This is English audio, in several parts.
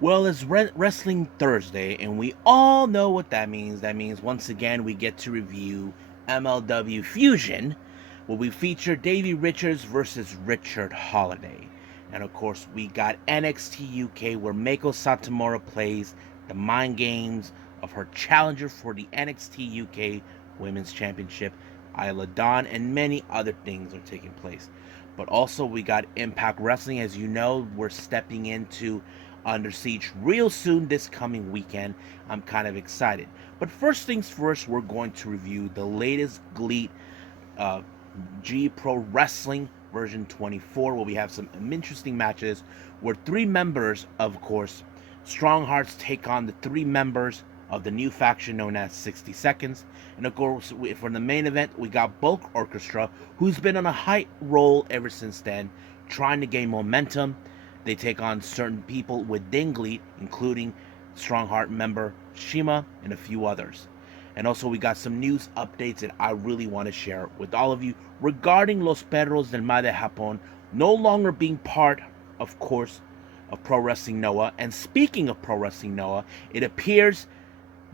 Well, it's Wrestling Thursday, and we all know what that means. That means once again we get to review MLW Fusion, where we feature Davey Richards versus Richard Holliday. And of course, we got NXT UK, where Meiko Satomura plays the mind games of her challenger for the NXT UK Women's Championship, Isla Dawn, and many other things are taking place. But also, we got Impact Wrestling. As you know, we're stepping into Under Siege real soon this coming weekend. I'm kind of excited. But first things first, we're going to review the latest GLEAT uh, G Pro Wrestling version 24, where we have some interesting matches where three members, of course, Stronghearts take on the three members of the new faction known as 60 Seconds. And of course, for the main event, we got Bulk Orchestra, who's been on a high roll ever since then, trying to gain momentum. They take on certain people within GLEAT, including Strongheart member Shima and a few others. And also, we got some news updates that I really want to share with all of you regarding Los Perros del Mar de Japón no longer being part, of course, of Pro Wrestling Noah. And speaking of Pro Wrestling Noah, it appears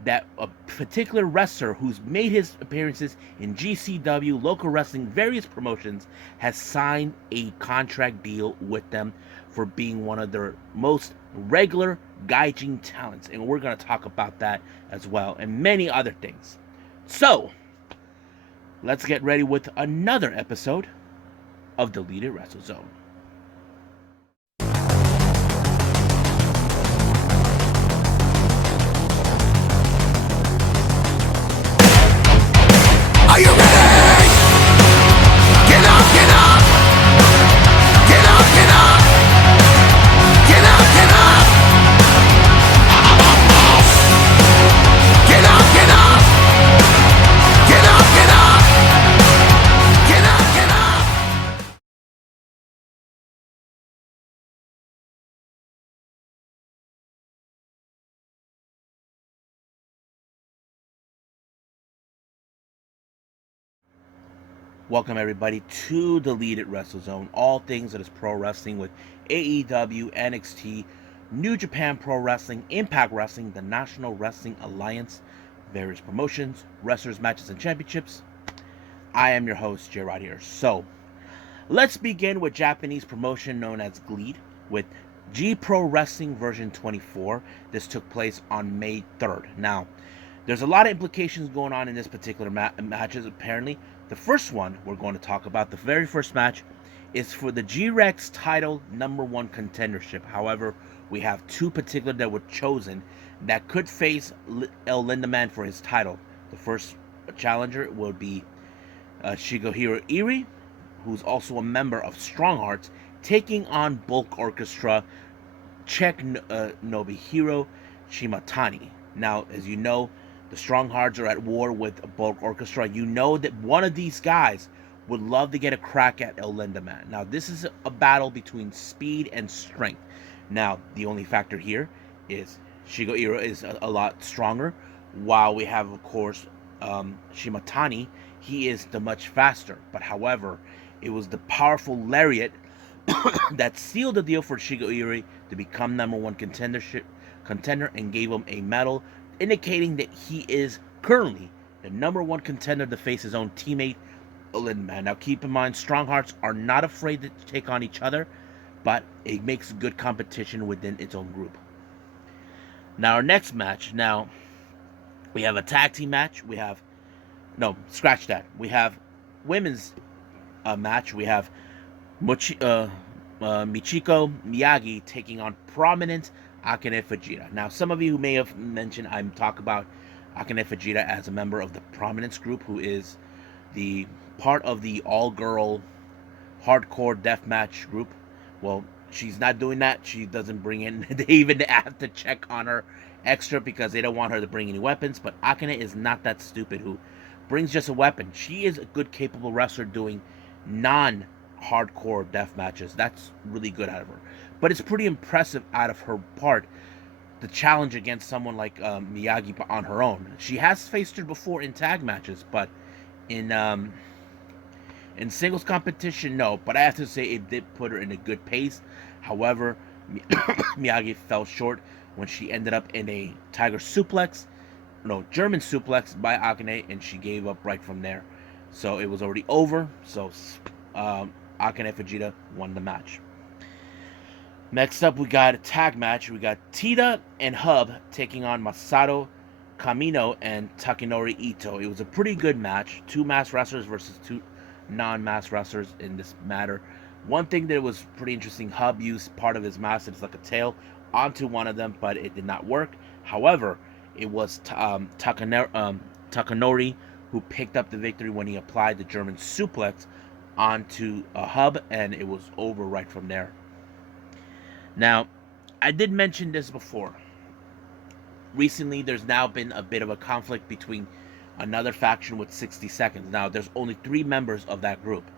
that a particular wrestler who's made his appearances in GCW, local wrestling, various promotions, has signed a contract deal with them for being one of their most regular gaijin talents. And we're going to talk about that as well, and many other things. So, let's get ready with another episode of Deleted Wrestle Zone. Are you ready? Get up, get up! Get up, get up! Get up, get up! Get up, get up! Get up, get up! Get up, get up! Welcome everybody to Deleted Wrestle Zone, all things that is pro wrestling with AEW, NXT, New Japan Pro Wrestling, Impact Wrestling, the National Wrestling Alliance, various promotions, wrestlers, matches, and championships. I am your host, Gerard here. So, let's begin with Japanese promotion known as GLEAT with G Pro Wrestling version 24. This took place on May 3rd. Now, there's a lot of implications going on in this particular matches, apparently. The first one we're going to talk about, the very first match, is for the G-Rex title #1 contendership. However, we have two particular that were chosen that could face El Lindaman for his title. The first challenger will be Shigeru Iri, who's also a member of Stronghearts, taking on Bulk Orchestra Czech Nobuhiro Shimatani. Now, as you know, the Stronghearts are at war with Bulk Orchestra. You know that one of these guys would love to get a crack at El Lindaman. Now, this is a battle between speed and strength. Now, the only factor here is Shigeru is a lot stronger, while we have, of course, Shimatani. He is the much faster. But however, it was the powerful lariat that sealed the deal for Shigeru to become #1 contender and gave him a medal, indicating that he is currently the #1 contender to face his own teammate, Lindaman. Now, keep in mind, Stronghearts are not afraid to take on each other, but it makes good competition within its own group. Now, our next match, we have a tag team match. Scratch that. We have women's match. We have Michiko Miyagi taking on prominent Akane Fujita. Now, some of you who may have mentioned I'm talking about Akane Fujita as a member of the Prominence group, who is the part of the all-girl hardcore deathmatch group. Well, she's not doing that. She doesn't bring in. They even have to check on her extra because they don't want her to bring any weapons. But Akane is not that stupid who brings just a weapon. She is a good, capable wrestler doing non-hardcore death matches. That's really good out of her. But it's pretty impressive out of her part, the challenge against someone like Miyagi on her own. She has faced her before in tag matches, but in singles competition, no. But I have to say, it did put her in a good pace. However, Miyagi fell short when she ended up in a German suplex by Akane, and she gave up right from there. So it was already over. So Akane Fujita won the match. Next up, we got a tag match. We got Tita and Hub taking on Masato Kamino and Takanori Ito. It was a pretty good match. Two masked wrestlers versus two non-masked wrestlers in this matter. One thing that was pretty interesting, Hub used part of his mask, it's like a tail, onto one of them, but it did not work. However, it was Takanori who picked up the victory when he applied the German suplex onto a Hub, and it was over right from there. Now, I did mention this before. Recently, there's now been a bit of a conflict between another faction with 60 Seconds. Now, there's only 3 members of that group.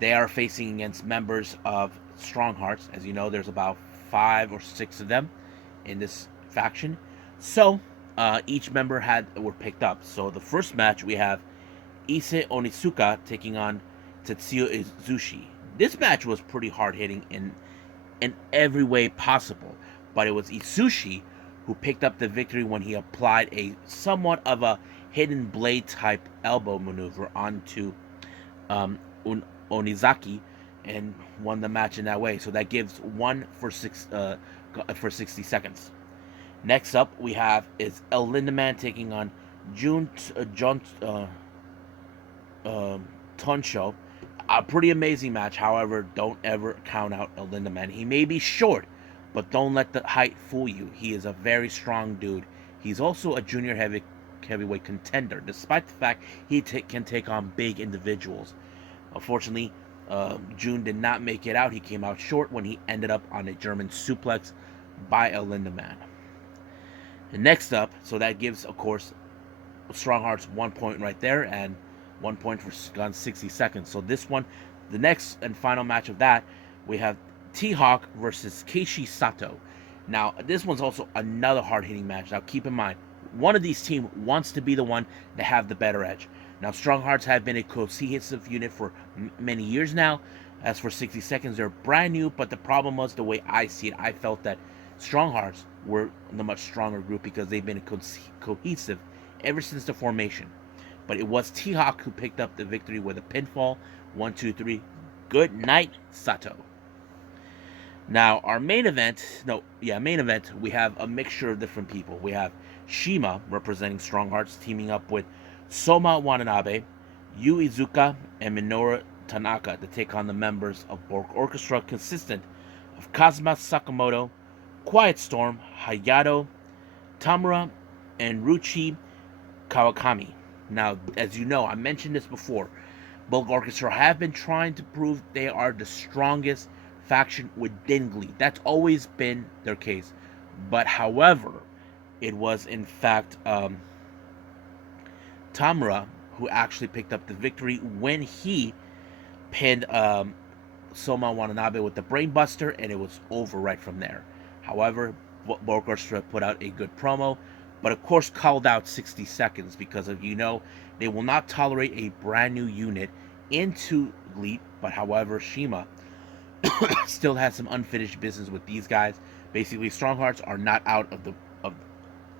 They are facing against members of Stronghearts. As you know, there's about 5 or 6 of them in this faction. So, each member were picked up. So, the first match, we have Issei Onizuka taking on Tetsuya Izushi. This match was pretty hard-hitting in every way possible, but it was Izushi who picked up the victory when he applied a somewhat of a hidden blade type elbow maneuver onto Onizaki and won the match in that way. So that gives 1 for 60 seconds. Next up, we have is El Lindaman taking on Tonsho. A pretty amazing match. However, don't ever count out El Lindaman. He may be short, but don't let the height fool you. He is a very strong dude. He's also a junior heavyweight contender, despite the fact he can take on big individuals. Unfortunately, June did not make it out. He came out short when he ended up on a German suplex by El Lindaman. And next up, so that gives, of course, Stronghearts 1 point right there, and 1 point for gone 60 seconds. So this one, the next and final match of that, we have T-Hawk versus Keishi Sato. Now, this one's also another hard-hitting match. Now, keep in mind, one of these teams wants to be the one to have the better edge. Now, Stronghearts have been a cohesive unit for many years now. As for 60 seconds, they're brand new, but the problem was, the way I see it, I felt that Stronghearts were the much stronger group because they've been cohesive ever since the formation. But it was T-Hawk who picked up the victory with a pinfall. 1, 2, 3. Good night, Sato. Now, our main event, we have a mixture of different people. We have Shima, representing Stronghearts, teaming up with Soma Watanabe, Yu Iizuka, and Minoru Tanaka to take on the members of Borg Orchestra, consistent of Kazuma Sakamoto, Quiet Storm, Hayato, Tamura, and Ruchi Kawakami. Now, as you know, I mentioned this before, Borg Orchestra have been trying to prove they are the strongest faction within GLEAT. That's always been their case. But however, it was in fact Tamura who actually picked up the victory when he pinned Soma Watanabe with the brainbuster, and it was over right from there. However, Borg Orchestra put out a good promo, but of course called out 60 seconds because, of they will not tolerate a brand new unit into GLEAT. But however, Shima still has some unfinished business with these guys. Basically, Stronghearts are not out of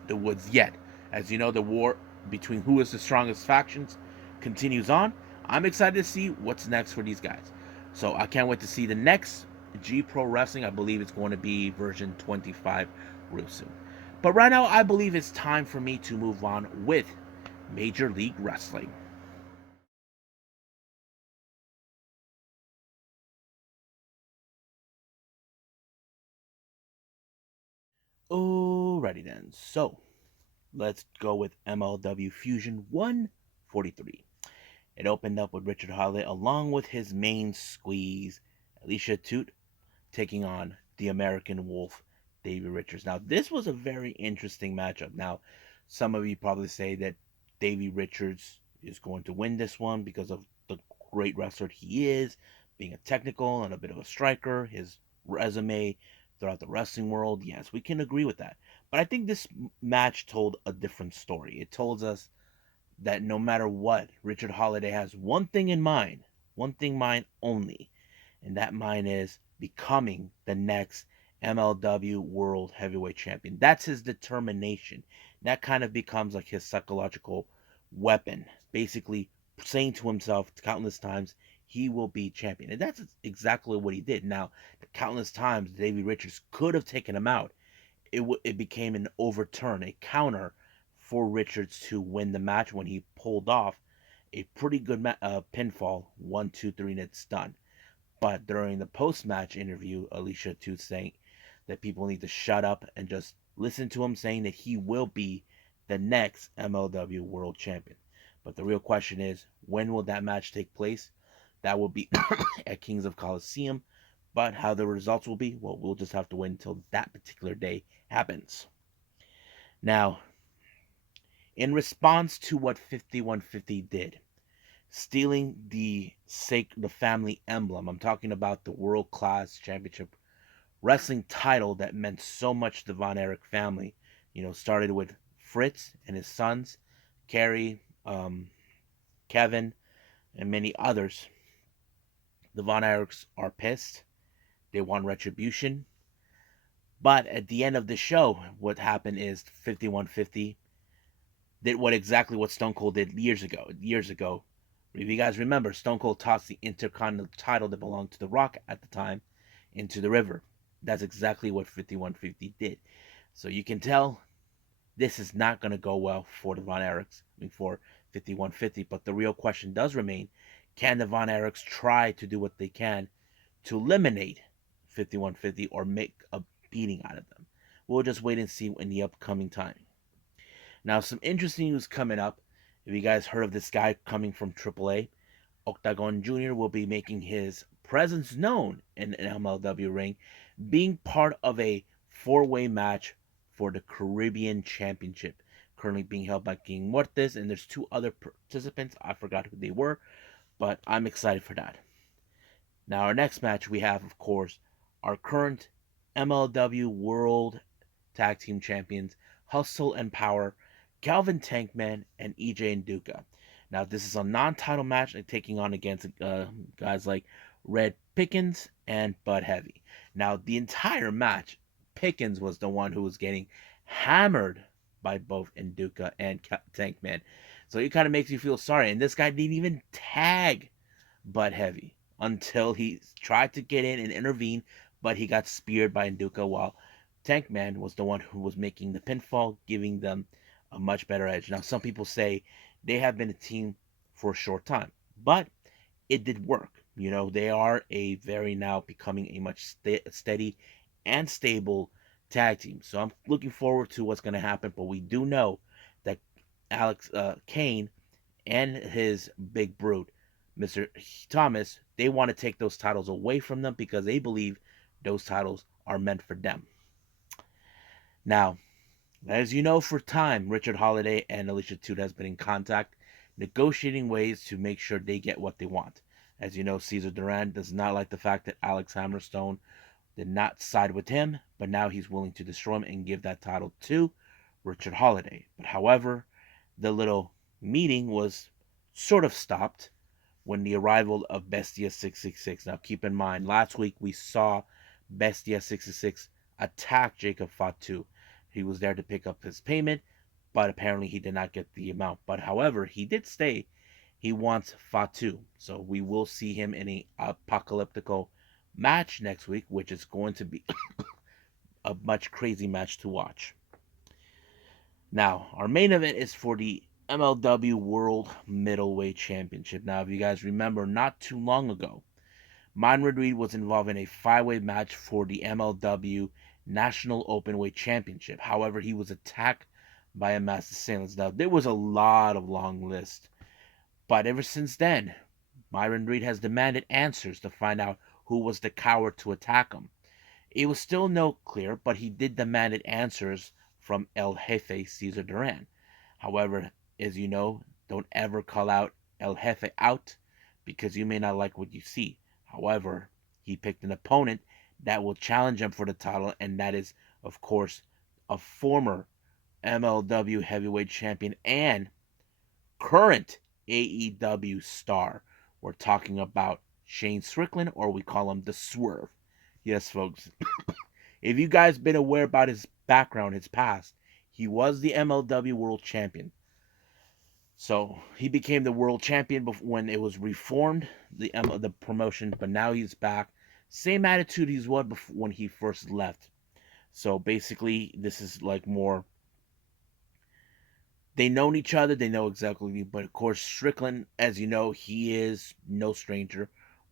the woods yet. As you know, the war between who is the strongest factions continues on. I'm excited to see what's next for these guys. So I can't wait to see the next G Pro Wrestling. I believe it's going to be version 25 real soon. But right now, I believe it's time for me to move on with Major League Wrestling. Alrighty then. So let's go with MLW Fusion 143. It opened up with Richard Holliday along with his main squeeze, Alicia Toot, taking on the American Wolf, Davey Richards. Now, this was a very interesting matchup. Now, some of you probably say that Davey Richards is going to win this one because of the great wrestler he is, being a technical and a bit of a striker, his resume throughout the wrestling world. Yes, we can agree with that. But I think this match told a different story. It told us that no matter what, Richard Holliday has one thing in mind, one thing in mind only, and that mind is becoming the next MLW World Heavyweight Champion. That's his determination. That kind of becomes like his psychological weapon. Basically saying to himself countless times, he will be champion. And that's exactly what he did. Now, countless times, Davey Richards could have taken him out. It became an overturn, a counter for Richards to win the match when he pulled off a pretty good pinfall. 1, 2, 3, and it's done. But during the post-match interview, Alicia too saying that people need to shut up and just listen to him saying that he will be the next MLW World Champion. But the real question is, when will that match take place? That will be at Kings of Coliseum. But how the results will be, well, we'll just have to wait until that particular day happens. Now, in response to what 5150 did, stealing the family emblem. I'm talking about the World Class Championship Wrestling title that meant so much to the Von Erich family. Started with Fritz and his sons, Kerry, Kevin, and many others. The Von Erichs are pissed. They want retribution. But at the end of the show, what happened is 5150 did what Stone Cold did years ago. If you guys remember, Stone Cold tossed the Intercontinental title that belonged to The Rock at the time into the river. That's exactly what 5150 did. So you can tell this is not going to go well for the Von Erichs, for 5150. But the real question does remain, can the Von Erichs try to do what they can to eliminate 5150 or make a beating out of them? We'll just wait and see in the upcoming time. Now, some interesting news coming up. If you guys heard of this guy coming from AAA, Octagon Jr. will be making his presence known in an MLW ring, being part of a four-way match for the Caribbean Championship, currently being held by King Muertes, and there's two other participants. I forgot who they were, but I'm excited for that. Now, our next match, we have, of course, our current MLW World Tag Team Champions, Hustle and Power, Calvin Tankman, and EJ Nduka. Now, this is a non-title match, taking on against guys like Red Pickens and Bud Heavy. Now, the entire match, Pickens was the one who was getting hammered by both Nduka and Tankman. So it kind of makes you feel sorry. And this guy didn't even tag Bud Heavy until he tried to get in and intervene, but he got speared by Nduka, while Tankman was the one who was making the pinfall, giving them a much better edge. Now, some people say they have been a team for a short time, but it did work. They are now becoming a much steady and stable tag team. So I'm looking forward to what's going to happen. But we do know that Alex Kane and his big brute, Mr. Thomas, they want to take those titles away from them because they believe those titles are meant for them. Now, as you know, for time, Richard Holliday and Alicia Toot has been in contact, negotiating ways to make sure they get what they want. As you know, Cesar Duran does not like the fact that Alex Hammerstone did not side with him, but now he's willing to destroy him and give that title to Richard Holliday. But however, the little meeting was sort of stopped when the arrival of Bestia 666. Now keep in mind, last week we saw Bestia 666 attack Jacob Fatu. He was there to pick up his payment, but apparently he did not get the amount. But however, he did say he wants Fatu. So we will see him in a apocalyptical match next week, which is going to be a much crazy match to watch. Now, our main event is for the MLW World Middleweight Championship. Now, if you guys remember, not too long ago, Myron Reed was involved in a 5-way match for the MLW National Openweight Championship. However, he was attacked by a mass assailant. Now, there was a lot of long list, but ever since then, Myron Reed has demanded answers to find out who was the coward to attack him. It was still no clear, but he did demand answers from El Jefe Cesar Duran. However, as you know, don't ever call out El Jefe out because you may not like what you see. However, he picked an opponent that will challenge him for the title, and that is, of course, a former MLW heavyweight champion and current AEW star. We're talking about Shane Strickland, or we call him the Swerve. Yes, folks. If you guys been aware about his background, his past, he was the MLW World Champion. So he became the world champion when it was reformed, the promotion, but now he's back. Same attitude he's had when he first left. So basically, this is like more. They known each other, they know exactly. But of course, Strickland, as you know, he is no stranger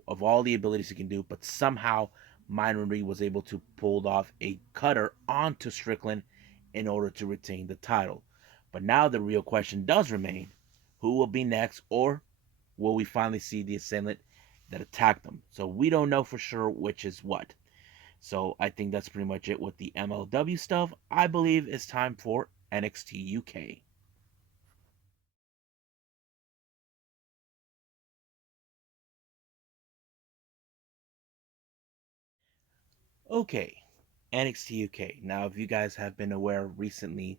of all the abilities he can do. But somehow, Myron was able to pull off a cutter onto Strickland in order to retain the title. But now the real question does remain: who will be next, or will we finally see the assailant that attacked them? So we don't know for sure which is what. So I think that's pretty much it with the MLW stuff. I believe it's time for NXT UK. Okay, NXT UK. Now, if you guys have been aware recently,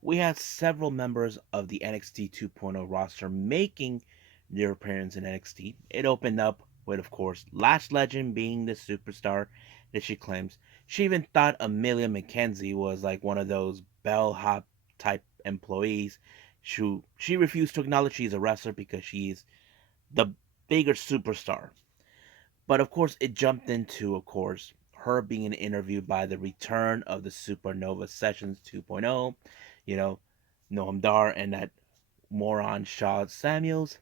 we had several members of the NXT 2.0 roster making their appearance in NXT. It opened up with, of course, Lash Legend being the superstar that she claims. She even thought Amelia McKenzie was like one of those bellhop type employees. She refused to acknowledge she's a wrestler because she's the bigger superstar. But of course, it jumped into, of course, her being interviewed by the return of the Supernova Sessions 2.0, you know, Noam Dar and that moron Shaw Samuels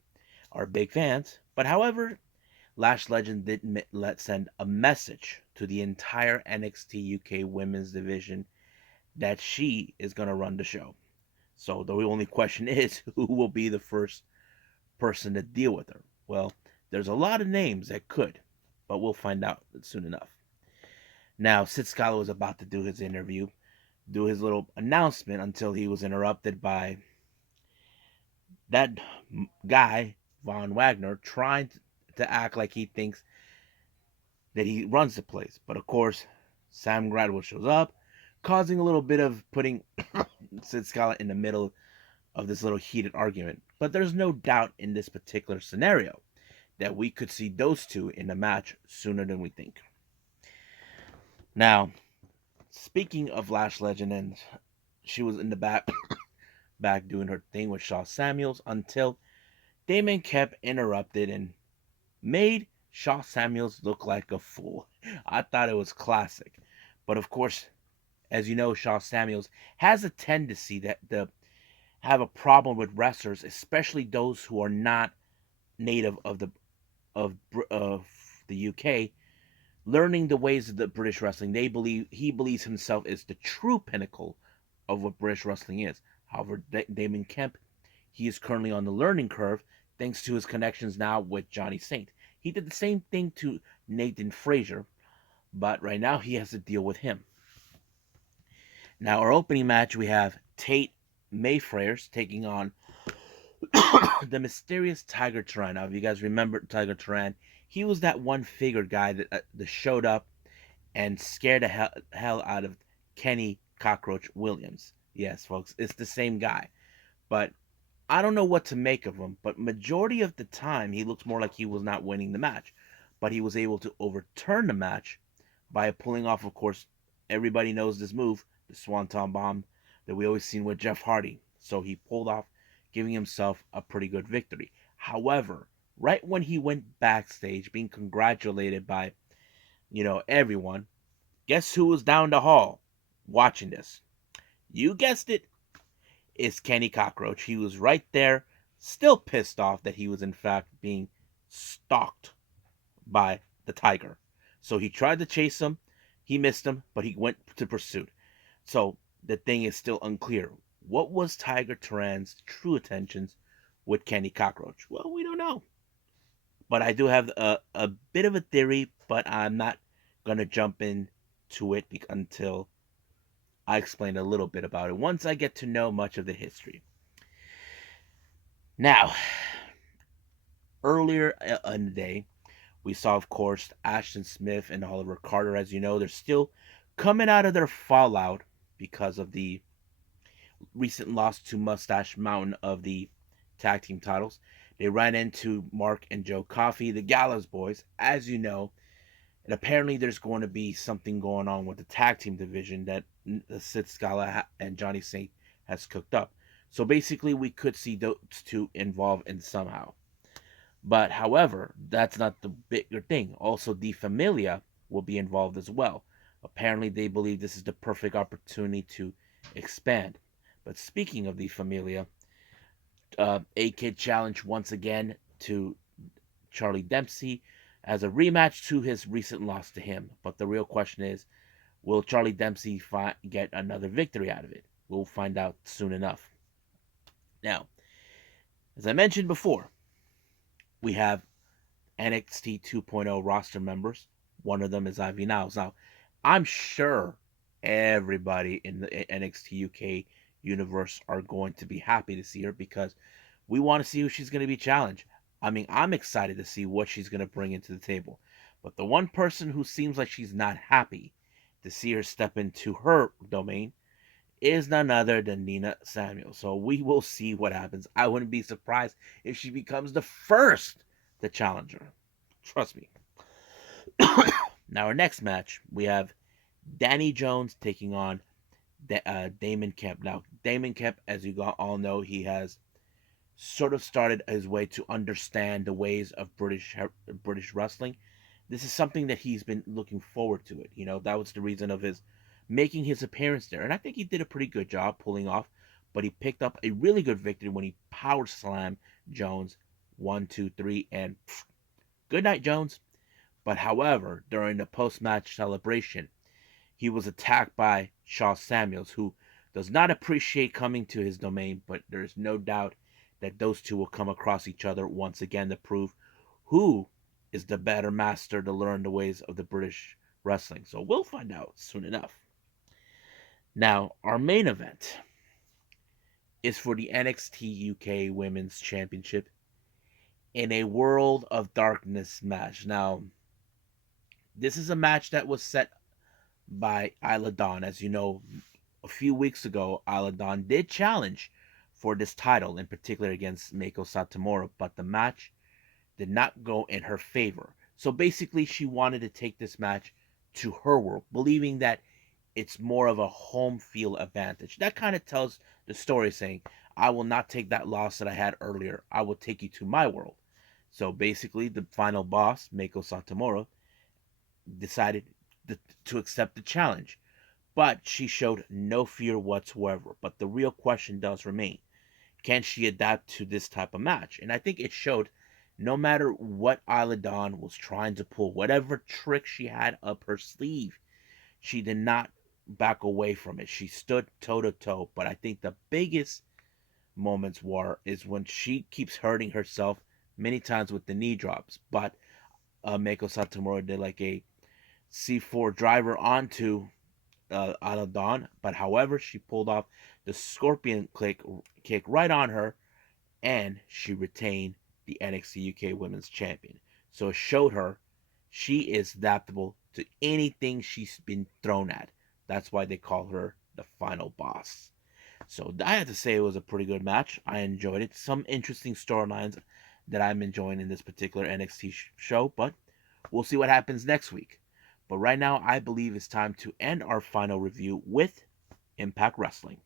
are big fans. But however, Lash Legend did let send a message to the entire NXT UK women's division that she is going to run the show. So the only question is, who will be the first person to deal with her? Well, there's a lot of names that could, but we'll find out soon enough. Now, Sid Scala was about to do his interview, do his little announcement until he was interrupted by that guy, Von Wagner, trying to act like he thinks that he runs the place. But of course, Sam Gradwell shows up, causing a little bit of putting Sid Scala in the middle of this little heated argument. But there's no doubt in this particular scenario that we could see those two in a match sooner than we think. Now, speaking of Lash Legend, and she was in the back doing her thing with Shaw Samuels until Damon Kemp interrupted and made Shaw Samuels look like a fool. I thought it was classic. But of course, as you know, Shaw Samuels has a tendency to have a problem with wrestlers, especially those who are not native of the UK, learning the ways of the British wrestling. He believes himself is the true pinnacle of what British wrestling is. However, Damon Kemp, he is currently on the learning curve thanks to his connections now with Johnny Saint. He did the same thing to Nathan Frazier, but right now he has to deal with him. Now, our opening match, we have Tate Mayfairs taking on the mysterious Tiger Turan. Now, if you guys remember Tiger Turan, he was that one-figured guy that showed up and scared the hell out of Kenny Cockroach Williams. Yes, folks, it's the same guy. But I don't know what to make of him, but majority of the time he looks more like he was not winning the match. But he was able to overturn the match by pulling off, of course, everybody knows this move, the Swanton Bomb that we always seen with Jeff Hardy. So he pulled off, giving himself a pretty good victory. However, right when he went backstage being congratulated by, everyone, guess who was down the hall watching this? You guessed it, it's Kenny Cockroach. He was right there, still pissed off that he was in fact being stalked by the Tiger. So he tried to chase him, he missed him, but he went to pursuit. So the thing is still unclear. What was Tiger Turan's true intentions with Kenny Cockroach? Well, we don't know. But I do have a bit of a theory, but I'm not going to jump into it until I explain a little bit about it once I get to know much of the history. Now, earlier in the day, we saw, of course, Ashton Smith and Oliver Carter. As you know, they're still coming out of their fallout because of the recent loss to Mustache Mountain of the tag team titles. They ran into Mark and Joe Coffey, the Gallows Boys, as you know, And apparently there's going to be something going on with the tag team division that Sid Scala and Johnny Saint has cooked up. So basically, we could see those two involved in somehow. But however, that's not the bigger thing. Also, the Familia will be involved as well. Apparently, they believe this is the perfect opportunity to expand. But speaking of the Familia, A-Kid challenged once again to Charlie Dempsey as a rematch to his recent loss to him. But the real question is, will Charlie Dempsey get another victory out of it? We'll find out soon enough. Now, as I mentioned before, we have NXT 2.0 roster members. One of them is Ivy Niles. Now, I'm sure everybody in the NXT UK universe are going to be happy to see her because we want to see who she's going to be challenged. I mean, I'm excited to see what she's going to bring into the table. But the one person who seems like she's not happy to see her step into her domain is none other than Nina Samuel. So we will see what happens. I wouldn't be surprised if she becomes the first to challenge her. Trust me. Now, our next match, we have Danny Jones taking on Damon Kemp. Now, Damon Kemp, as you all know, he has sort of started his way to understand the ways of British wrestling. This is something that he's been looking forward to it. That was the reason of his making his appearance there. And I think he did a pretty good job pulling off, but he picked up a really good victory when he power slammed Jones 1, 2, 3, and good night, Jones. But however, during the post-match celebration, he was attacked by Shaw Samuels, who does not appreciate coming to his domain, but there's no doubt that those two will come across each other once again to prove who is the better master to learn the ways of the British wrestling. So we'll find out soon enough. Now, our main event is for the NXT UK Women's Championship in a World of Darkness match. Now, this is a match that was set by Isla Dawn. As you know, a few weeks ago, Isla Dawn did challenge for this title, in particular against Meiko Satomura, but the match did not go in her favor. So basically, she wanted to take this match to her world, believing that it's more of a home field advantage. That kind of tells the story, saying, I will not take that loss that I had earlier. I will take you to my world. So basically, the final boss, Meiko Satomura, decided to accept the challenge. But she showed no fear whatsoever. But the real question does remain. Can she adapt to this type of match? And I think it showed no matter what Isla Dawn was trying to pull, whatever trick she had up her sleeve, she did not back away from it. She stood toe to toe. But I think the biggest moments is when she keeps hurting herself many times with the knee drops. But Meiko Satomura did like a C4 driver onto Isla Dawn, but however, she pulled off the scorpion kick right on her, and she retained the NXT UK Women's Champion. So it showed her she is adaptable to anything she's been thrown at. That's why they call her the final boss. So I have to say it was a pretty good match. I enjoyed it. Some interesting storylines that I'm enjoying in this particular NXT show, but we'll see what happens next week. But right now, I believe it's time to end our final review with Impact Wrestling.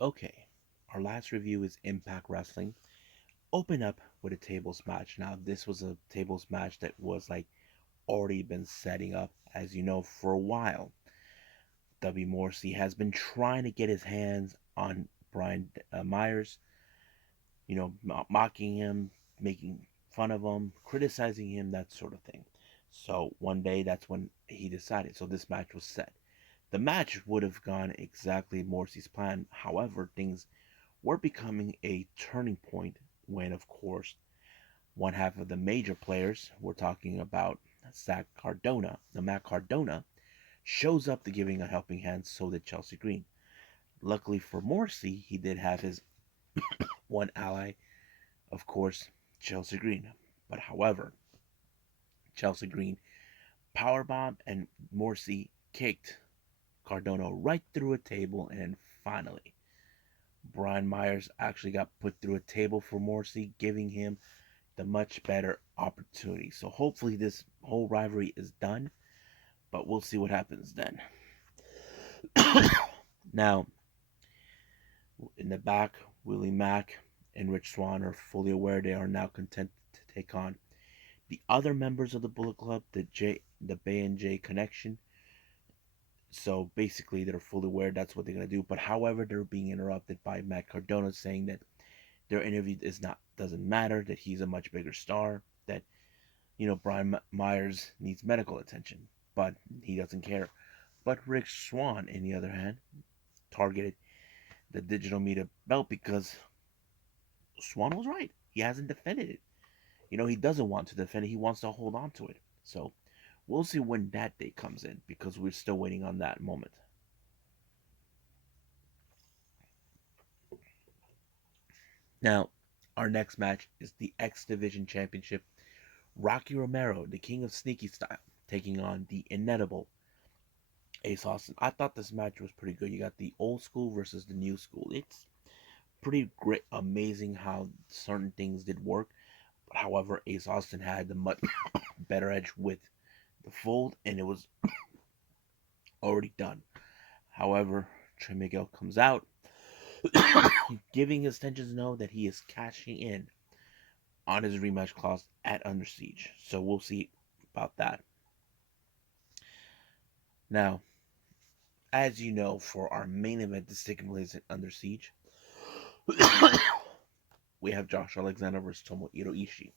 Okay, our last review is Impact Wrestling. Open up with a tables match. Now, this was a tables match that was like already been setting up, as you know, for a while. W. Morrissey has been trying to get his hands on Brian Myers, mocking him, making fun of him, criticizing him, that sort of thing. So one day, that's when he decided. So this match was set. The match would have gone exactly Morrissey's plan. However, things were becoming a turning point when, of course, one half of the major players, we're talking about Matt Cardona, shows up to giving a helping hand, so did Chelsea Green. Luckily for Morrissey, he did have his one ally, of course, Chelsea Green. But however, Chelsea Green powerbomb and Morrissey kicked Cardona right through a table, and finally, Brian Myers actually got put through a table for Morrissey, giving him the much better opportunity. So hopefully this whole rivalry is done, but we'll see what happens then. Now, in the back, Willie Mack and Rich Swann are fully aware they are now content to take on the other members of the Bullet Club, the Bay and J connection. So basically, they're fully aware that's what they're gonna do. But however, they're being interrupted by Matt Cardona saying that their interview doesn't matter, that he's a much bigger star, that Brian Myers needs medical attention, but he doesn't care. But Rick Swann, on the other hand, targeted the digital media belt because Swann was right. He hasn't defended it. He doesn't want to defend it. He wants to hold on to it. So we'll see when that day comes in because we're still waiting on that moment. Now, our next match is the X Division Championship. Rocky Romero, the king of sneaky style, taking on the inedible Ace Austin. I thought this match was pretty good. You got the old school versus the new school. It's pretty great, amazing how certain things did work. But however, Ace Austin had the much better edge with the fold, and it was already done. However, Trey Miguel comes out, giving his tensions to know that he is cashing in on his rematch clause at Under Siege. So we'll see about that. Now, as you know, for our main event, the taking place at Under Siege, we have Josh Alexander versus Tomohiro Ishii.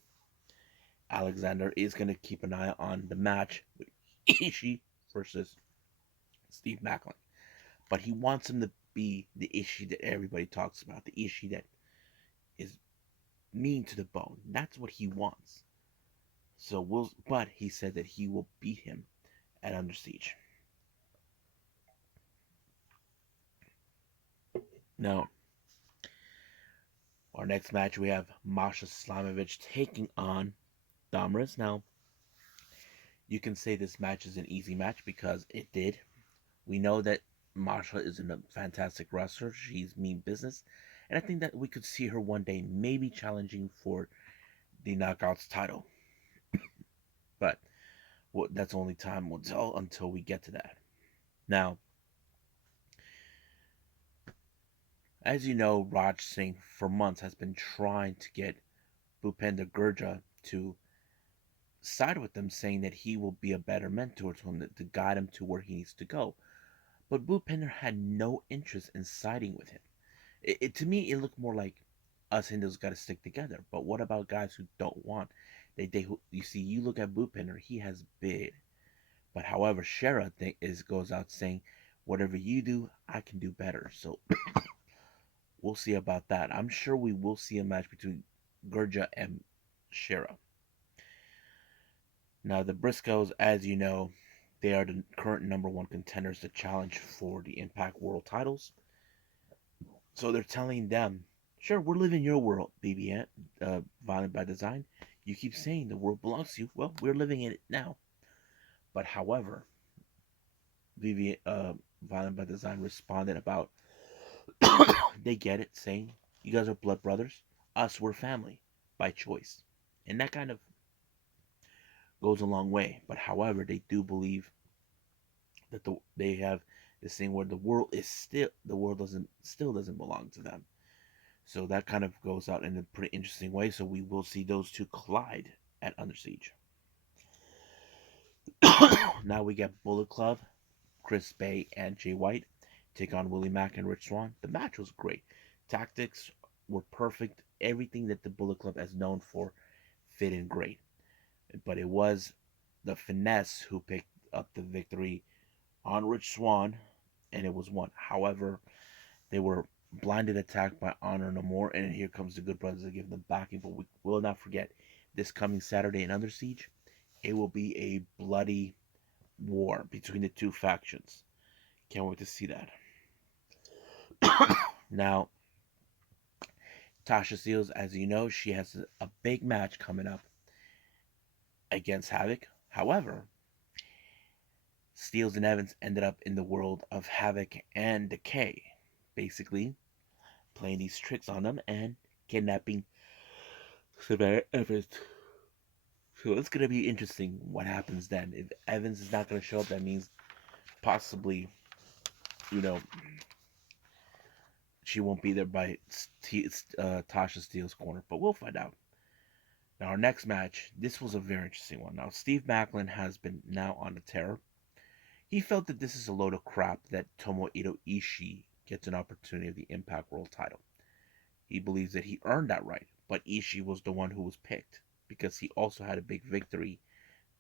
Alexander is going to keep an eye on the match with Ishii versus Steve Macklin. But he wants him to be the Ishii that everybody talks about, the Ishii that is mean to the bone. That's what he wants. But he said that he will beat him at Under Siege. Now, our next match, we have Masha Slamovich taking on Domrez. Now, you can say this match is an easy match because it did. We know that Masha is a fantastic wrestler. She's mean business. And I think that we could see her one day maybe challenging for the Knockouts title. But that's only time will tell until we get to that. Now, as you know, Raj Singh for months has been trying to get Bhupender Gurja to side with them, saying that he will be a better mentor to him, to guide him to where he needs to go. But Bhupender had no interest in siding with him. To me, it looked more like us Hindus got to stick together. But what about guys who don't want? You see, you look at Bhupender, he has bid. But however, Shera goes out saying, whatever you do, I can do better. So we'll see about that. I'm sure we will see a match between Gurja and Shera. Now, the Briscoes, as you know, they are the current number one contenders to challenge for the Impact World titles. So they're telling them, sure, we're living your world, BB, Violent by Design. You keep saying the world belongs to you. Well, we're living in it now. But however, Violent by Design responded about, they get it, saying, you guys are blood brothers. Us, we're family by choice. And that kind of goes a long way. But however, they do believe that they have this thing where the world doesn't belong to them. So that kind of goes out in a pretty interesting way. So we will see those two collide at Under Siege. Now we get Bullet Club, Chris Bay and Jay White take on Willie Mack and Rich Swann. The match was great. Tactics were perfect. Everything that the Bullet Club has known for fit in great. But it was the Finesse who picked up the victory on Rich Swann, and it was won. However, they were blinded attack by Honor No More, and here comes the Good Brothers to give them backing. But we will not forget, this coming Saturday in Under Siege, it will be a bloody war between the two factions. Can't wait to see that. Now, Tasha Steelz, as you know, she has a big match coming up against Havoc. However, Steelz and Evans ended up in the world of Havoc and Decay. Basically, playing these tricks on them and kidnapping Savannah Evans. So it's gonna be interesting what happens then. If Evans is not gonna show up, that means possibly, you know, she won't be there by Tasha Steele's corner. But we'll find out. Now our next match, this was a very interesting one. Now Steve Maclin has been now on a tear. He felt that this is a load of crap that Tomohiro Ishii gets an opportunity of the Impact World title. He believes that he earned that right, but Ishii was the one who was picked because he also had a big victory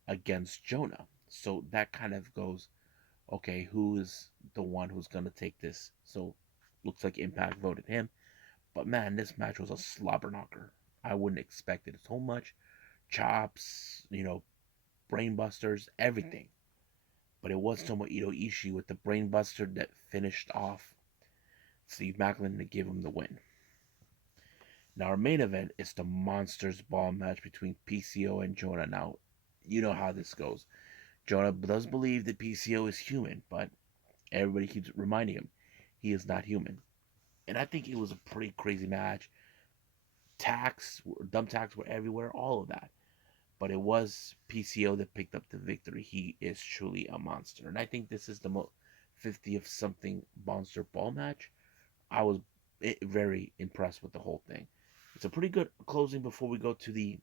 against Jonah. So that kind of goes, okay, who is the one who's going to take this? So looks like Impact voted him. But man, this match was a slobber knocker. I wouldn't expect it so much. Chops, brainbusters, everything. But it was Tomohiro Ishii with the brainbuster that finished off Steve Maclin to give him the win. Now our main event is the Monsters Ball match between PCO and Jonah. Now, you know how this goes. Jonah does believe that PCO is human, but everybody keeps reminding him he is not human. And I think it was a pretty crazy match. Thumbtacks were everywhere, all of that. But it was PCO that picked up the victory. He is truly a monster. And I think this is the 50th something Monster Ball match. I was very impressed with the whole thing. It's a pretty good closing before we go to the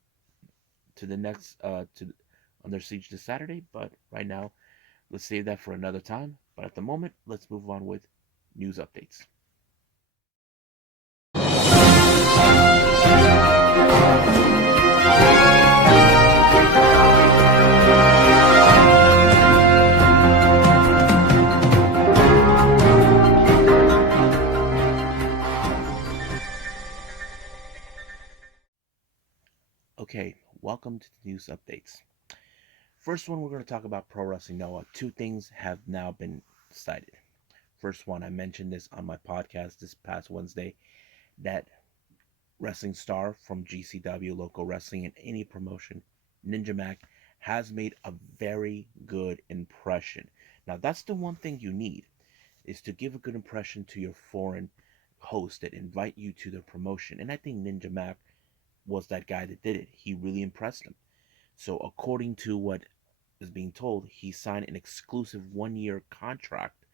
next Under Siege this Saturday. But right now, let's save that for another time. But at the moment, let's move on with news updates. Okay, welcome to the news updates. First one, we're going to talk about Pro Wrestling Noah. Two things have now been decided. First one, I mentioned this on my podcast this past Wednesday, that wrestling star from GCW, local wrestling, and any promotion, Ninja Mac, has made a very good impression. Now, that's the one thing you need, is to give a good impression to your foreign hosts that invite you to their promotion. And I think Ninja Mac was that guy that did it. He really impressed them. So according to what is being told, he signed an exclusive 1-year contract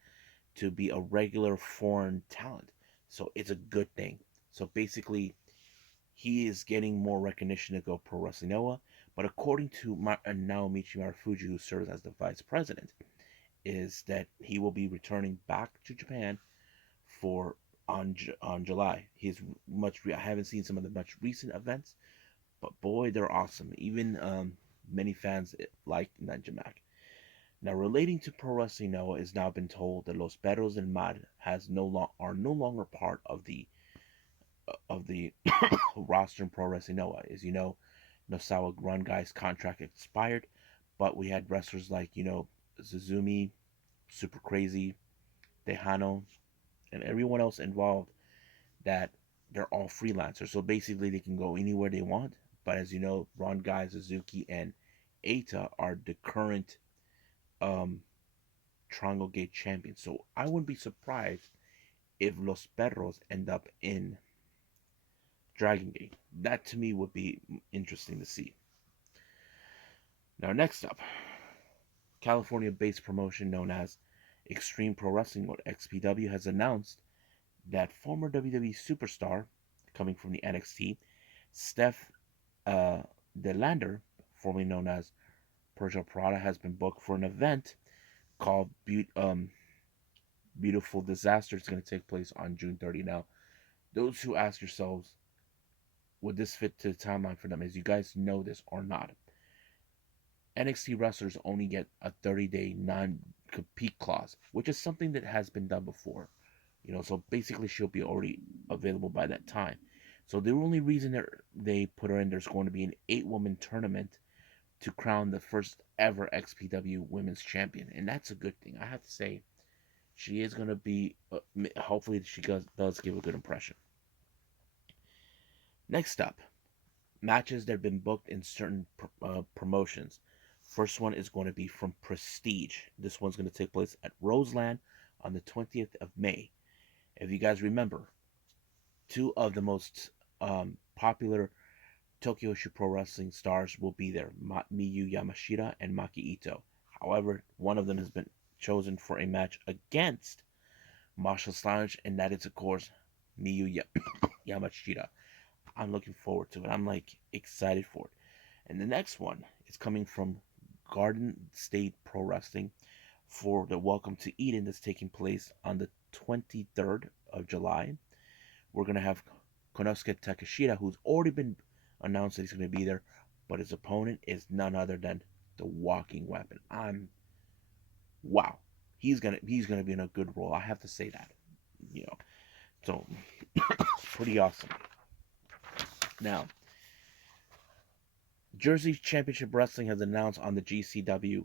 to be a regular foreign talent. So it's a good thing. So basically, he is getting more recognition to go Pro Wrestling Noah. But according to Naomichi Marufuji, who serves as the vice president, is that he will be returning back to Japan for on July. I haven't seen some of the much recent events, but boy, they're awesome. Even many fans like Ninja Mac. Now, relating to Pro Wrestling Noah, it's now been told that Los Perros del Mar are no longer part of the roster in Pro Wrestling Noah. As you know, Nosawa Run Guy's contract expired, but we had wrestlers like Zuzumi, Super Crazy, Tejano, and everyone else involved that they're all freelancers. So basically, they can go anywhere they want. But as you know, Ron Guy, Suzuki, and Eita are the current Triangle Gate champions. So I wouldn't be surprised if Los Perros end up in Dragon Gate. That to me would be interesting to see. Now, next up, California-based promotion known as Xtreme Pro Wrestling, or XPW, has announced that former WWE superstar coming from the NXT, Steph DeLander, formerly known as Persia Prada, has been booked for an event called Beautiful Disaster. It's going to take place on June 30. Now, those who ask yourselves, would this fit to the timeline for them? As you guys know this or not, NXT wrestlers only get a 30-day non-compete clause, which is something that has been done before. So basically she'll be already available by that time. So the only reason they put her in, there's going to be an 8-woman tournament to crown the first ever XPW Women's Champion. And that's a good thing. I have to say, she is going to be, hopefully she does give a good impression. Next up, matches that have been booked in certain promotions. First one is going to be from Prestige. This one's going to take place at Roseland on the 20th of May. If you guys remember, two of the most popular Tokyo Pro Wrestling stars will be there, Miyu Yamashita and Maki Ito. However, one of them has been chosen for a match against Marshall Styles, and that is, of course, Miyu Yamashita. I'm looking forward to it. I'm like excited for it. And the next one is coming from Garden State Pro Wrestling for the Welcome to Eden that's taking place on the 23rd of July. We're going to have Konosuke Takeshita, who's already been announced that he's going to be there, but his opponent is none other than the Walking Weapon. Wow. He's gonna be in a good role. I have to say that. You know. So pretty awesome. Now, Jersey Championship Wrestling has announced on the GCW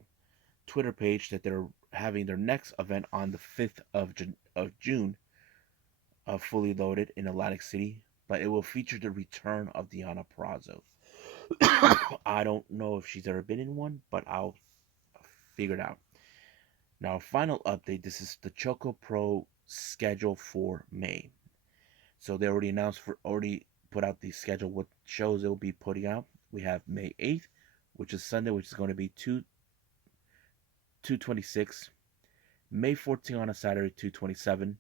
Twitter page that they're having their next event on the 5th of June, fully loaded in Atlantic City, but it will feature the return of Deanna Purrazzo. I don't know if she's ever been in one, but I'll figure it out. Now, final update. This is the ChocoPro schedule for May. So they already put out the schedule, what shows they'll be putting out. We have May 8th, which is Sunday, which is going to be 226. May 14th on a Saturday, 227.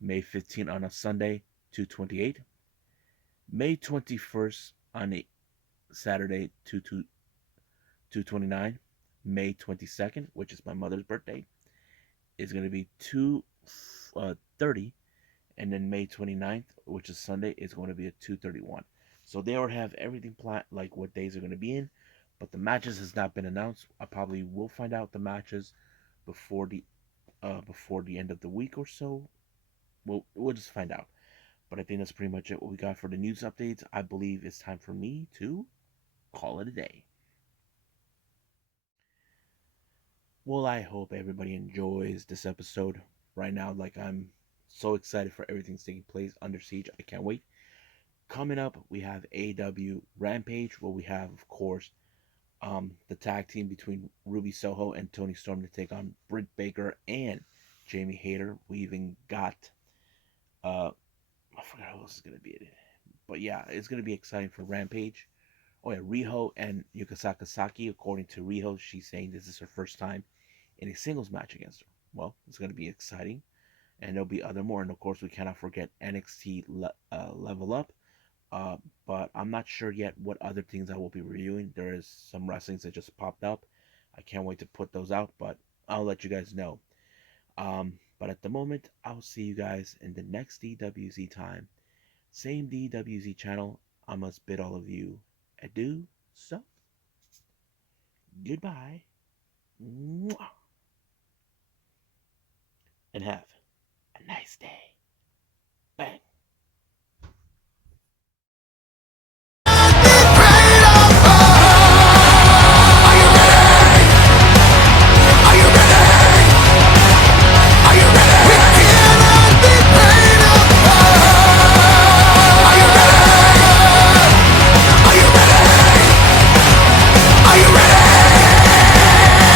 May 15th on a Sunday, 228. May 21st on a Saturday, 229. May 22nd, which is my mother's birthday, is going to be 230. And then May 29th, which is Sunday, is going to be at 231. So they already have everything planned, like what days are going to be in, but the matches has not been announced. I probably will find out the matches before the end of the week or so. We'll just find out. But I think that's pretty much it. What we got for the news updates. I believe it's time for me to call it a day. Well, I hope everybody enjoys this episode right now. Like, I'm so excited for everything's taking place under Siege. I can't wait. Coming up, we have AEW Rampage, where we have, of course, the tag team between Ruby Soho and Tony Storm to take on Britt Baker and Jamie Hayter. We even got, I forgot who else is going to be in it. But yeah, it's going to be exciting for Rampage. Oh yeah, Riho and Yuka Sakazaki. According to Riho, she's saying this is her first time in a singles match against her. Well, it's going to be exciting. And there'll be other more. And of course, we cannot forget NXT Level Up. But I'm not sure yet what other things I will be reviewing. There is some wrestlings that just popped up. I can't wait to put those out, but I'll let you guys know. But at the moment, I'll see you guys in the next DWZ time. Same DWZ channel. I must bid all of you adieu. So, goodbye. And have